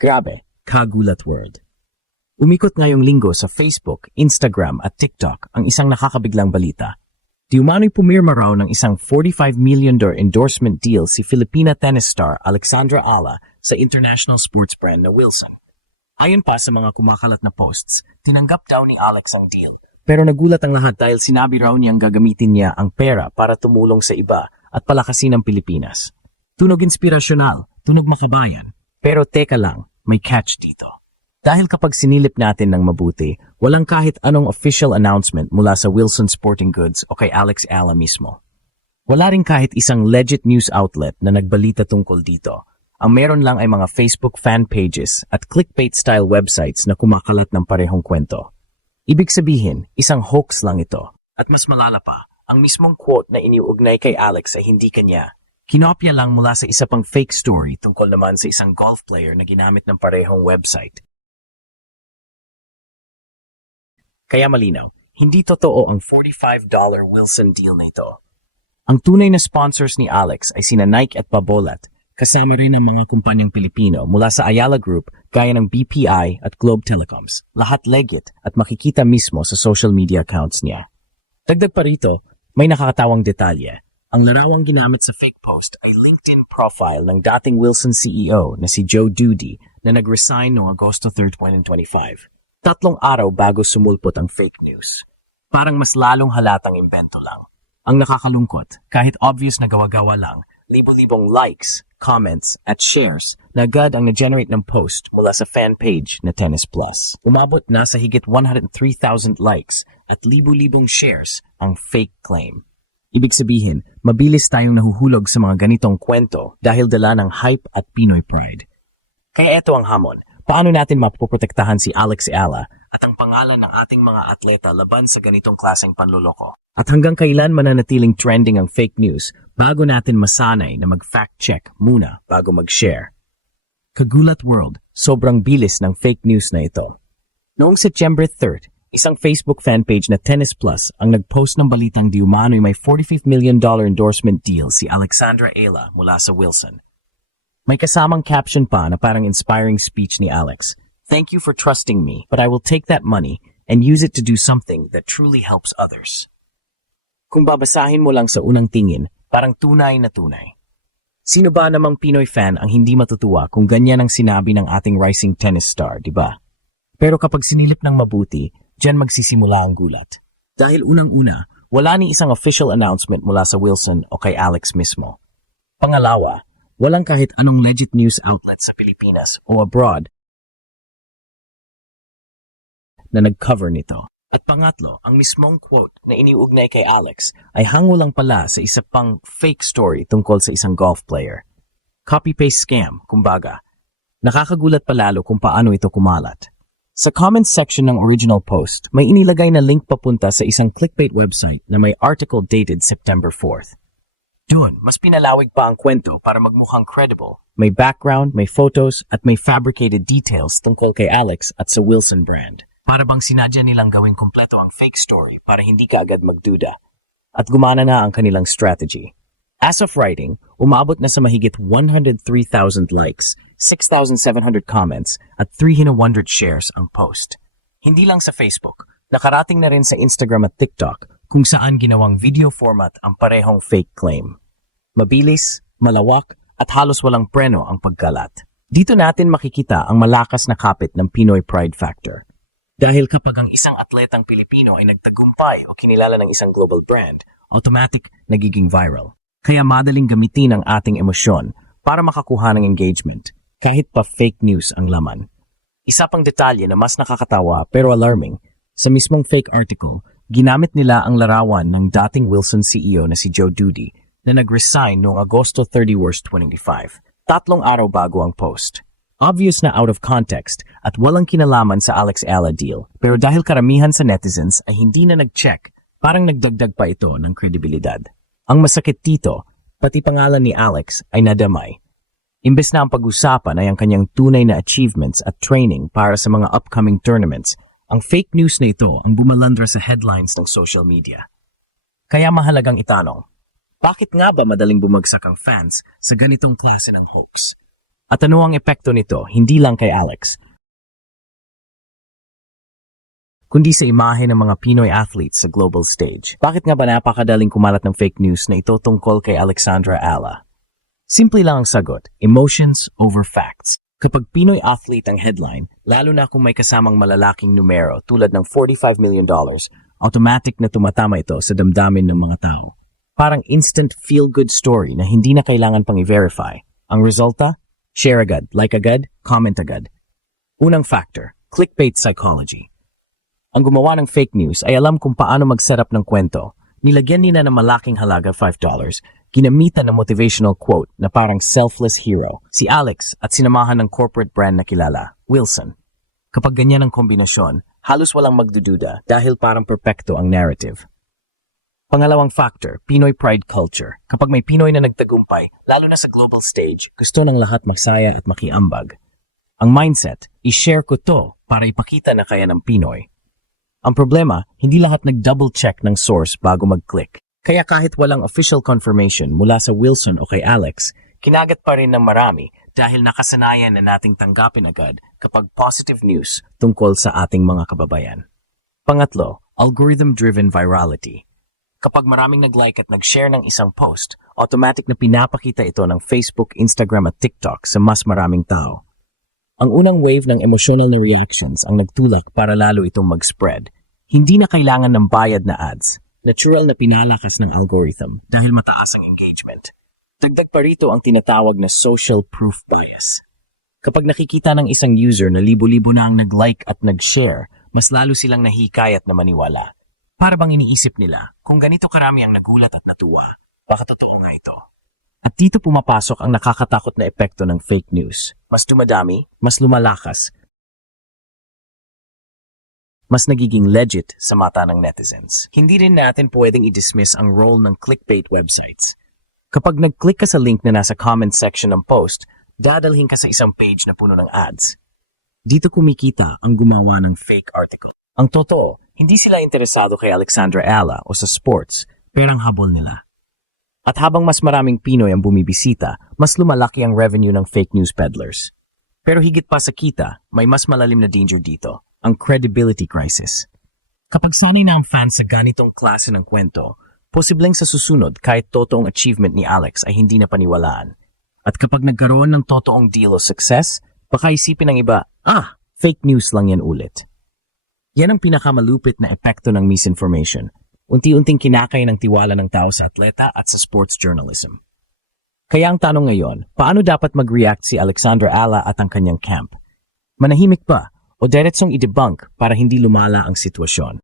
Grabe, kagulat word. Umikot ngayong linggo sa Facebook, Instagram at TikTok ang isang nakakabiglang balita. Di umano'y pumirma raw ng isang $45 million endorsement deal si Filipina tennis star Alexandra Ala sa international sports brand na Wilson. Ayon pa sa mga kumakalat na posts, tinanggap daw ni Alex ang deal. Pero nagulat ang lahat dahil sinabi raw niyang gagamitin niya ang pera para tumulong sa iba at palakasin ang Pilipinas. Tunog inspirasyonal, tunog makabayan. Pero teka lang, may catch dito. Dahil kapag sinilip natin ng mabuti, walang kahit anong official announcement mula sa Wilson Sporting Goods o kay Alex Ala mismo. Wala rin kahit isang legit news outlet na nagbalita tungkol dito. Ang meron lang ay mga Facebook fan pages at clickbait-style websites na kumakalat ng parehong kwento. Ibig sabihin, isang hoax lang ito. At mas malala pa, ang mismong quote na iniuugnay kay Alex ay hindi kanya. Kinopya lang mula sa isa pang fake story tungkol naman sa isang golf player na ginamit ng parehong website. Kaya malinaw, hindi totoo ang $45 Wilson deal na ito. Ang tunay na sponsors ni Alex ay sina Nike at Pabolat, kasama rin ang mga kumpanyang Pilipino mula sa Ayala Group gaya ng BPI at Globe Telecoms, lahat legit at makikita mismo sa social media accounts niya. Dagdag pa rito, may nakakatawang detalye. Ang larawang ginamit sa fake post ay LinkedIn profile ng dating Wilson CEO na si Joe Dudy na nag-resign noong Agosto 3, 2025. 3 araw bago sumulpot ang fake news. Parang mas lalong halatang imbento lang. Ang nakakalungkot, kahit obvious na gawa-gawa lang, libo-libong likes, comments, at shares na agad ang na-generate ng post mula sa fan page na Tennis Plus. Umabot na sa higit 103,000 likes at libo-libong shares ang fake claim. Ibig sabihin, mabilis tayong nahuhulog sa mga ganitong kwento dahil dala ng hype at Pinoy pride. Kaya ito ang hamon. Paano natin mapoprotektahan si Alex Ala at ang pangalan ng ating mga atleta laban sa ganitong klaseng panluloko? At hanggang kailan mananatiling trending ang fake news bago natin masanay na mag-fact check muna bago mag-share? Kagulat world, sobrang bilis ng fake news na ito. Noong September 3, isang Facebook fan page na Tennis Plus ang nag-post ng balitang di umano'y may $45 million endorsement deal si Alexandra Ala mula sa Wilson. May kasamang caption pa na parang inspiring speech ni Alex. Thank you for trusting me, but I will take that money and use it to do something that truly helps others. Kung babasahin mo lang sa unang tingin, parang tunay na tunay. Sino ba namang Pinoy fan ang hindi matutuwa kung ganyan ang sinabi ng ating rising tennis star, di ba? Pero kapag sinilip ng mabuti, diyan magsisimula ang gulat. Dahil unang-una, wala ni isang official announcement mula sa Wilson o kay Alex mismo. Pangalawa, walang kahit anong legit news outlet sa Pilipinas o abroad na nag-cover nito. At pangatlo, ang mismong quote na iniugnay kay Alex ay hango lang pala sa isa pang fake story tungkol sa isang golf player. Copy-paste scam, kumbaga. Nakakagulat palalo kung paano ito kumalat. Sa comments section ng original post, may inilagay na link papunta sa isang clickbait website na may article dated September 4th. Doon, mas pinalawig pa ang kwento para magmukhang credible. May background, may photos, at may fabricated details tungkol kay Alex at sa Wilson brand. Para bang sinadya nilang gawing kumpleto ang fake story para hindi ka agad magduda. At gumana na ang kanilang strategy. As of writing, umabot na sa mahigit 103,000 likes, 6,700 comments, at 300 shares ang post. Hindi lang sa Facebook, nakarating na rin sa Instagram at TikTok kung saan ginawang video format ang parehong fake claim. Mabilis, malawak, at halos walang preno ang pagkalat. Dito natin makikita ang malakas na kapit ng Pinoy pride factor. Dahil kapag ang isang atletang Pilipino ay nagtagumpay o kinilala ng isang global brand, automatic nagiging viral. Kaya madaling gamitin ang ating emosyon para makakuha ng engagement, kahit pa fake news ang laman. Isa pang detalye na mas nakakatawa pero alarming, sa mismong fake article, ginamit nila ang larawan ng dating Wilson CEO na si Joe Dudy na nag-resign noong Agosto 31, 2025, 3 araw bago ang post. Obvious na out of context at walang kinalaman sa Alex Ala deal, pero dahil karamihan sa netizens ay hindi na nag-check, parang nagdagdag pa ito ng kredibilidad. Ang masakit dito, pati pangalan ni Alex ay nadamay. Imbes na ang pag-usapan ay ang kanyang tunay na achievements at training para sa mga upcoming tournaments, ang fake news na ito ang bumalandra sa headlines ng social media. Kaya mahalagang itanong, bakit nga ba madaling bumagsak ang fans sa ganitong klase ng hoax? At ano ang epekto nito, hindi lang kay Alex, kundi sa imahe ng mga Pinoy athletes sa global stage. Bakit nga ba napakadaling kumalat ng fake news na ito tungkol kay Alexandra Ala? Simple lang ang sagot, emotions over facts. Kapag Pinoy athlete ang headline, lalo na kung may kasamang malalaking numero tulad ng $45 million, automatic na tumatama ito sa damdamin ng mga tao. Parang instant feel-good story na hindi na kailangan pang i-verify. Ang resulta? Share agad, like agad, comment agad. Unang factor, clickbait psychology. Ang gumawa ng fake news ay alam kung paano mag-setup ng kwento. Nilagyan nila ng malaking halaga $5, ginamitan ng motivational quote na parang selfless hero, si Alex at sinamahan ng corporate brand na kilala, Wilson. Kapag ganyan ang kombinasyon, halos walang magdududa dahil parang perpekto ang narrative. Pangalawang factor, Pinoy pride culture. Kapag may Pinoy na nagtagumpay, lalo na sa global stage, gusto ng lahat magsaya at makiambag. Ang mindset, i-share ko to para ipakita na kaya ng Pinoy. Ang problema, hindi lahat nag-double check ng source bago mag-click. Kaya kahit walang official confirmation mula sa Wilson o kay Alex, kinagat pa rin ng marami dahil nakasanayan na nating tanggapin agad kapag positive news tungkol sa ating mga kababayan. Pangatlo, algorithm-driven virality. Kapag maraming nag-like at nag-share ng isang post, automatic na pinapakita ito ng Facebook, Instagram at TikTok sa mas maraming tao. Ang unang wave ng emotional na reactions ang nagtulak para lalo itong mag-spread. Hindi na kailangan ng bayad na ads. Natural na pinalakas ng algorithm dahil mataas ang engagement. Dagdag pa rito ang tinatawag na social proof bias. Kapag nakikita ng isang user na libo-libo na ang nag-like at nag-share, mas lalo silang nahihikayat na maniwala. Para bang iniisip nila, kung ganito karami ang nagulat at natuwa, baka totoo nga ito. At dito pumapasok ang nakakatakot na epekto ng fake news. Mas dumadami, mas lumalakas, mas nagiging legit sa mata ng netizens. Hindi rin natin pwedeng i-dismiss ang role ng clickbait websites. Kapag nag-click ka sa link na nasa comment section ng post, dadalhin ka sa isang page na puno ng ads. Dito kumikita ang gumawa ng fake article. Ang totoo, hindi sila interesado kay Alexandra Ala o sa sports, perang habol nila. At habang mas maraming Pinoy ang bumibisita, mas lumalaki ang revenue ng fake news peddlers. Pero higit pa sa kita, may mas malalim na danger dito, ang credibility crisis. Kapag sanay na ang fans sa ganitong klase ng kwento, posibleng sa susunod kahit totoong achievement ni Alex ay hindi na paniwalaan. At kapag nagkaroon ng totoong deal o success, baka isipin ng iba, fake news lang yan ulit. Yan ang pinakamalupit na epekto ng misinformation. Unti-unting kinakay ng tiwala ng tao sa atleta at sa sports journalism. Kaya ang tanong ngayon, paano dapat mag-react si Alexandra Ala at ang kanyang camp? Manahimik ba o diretsong i-debunk para hindi lumala ang sitwasyon?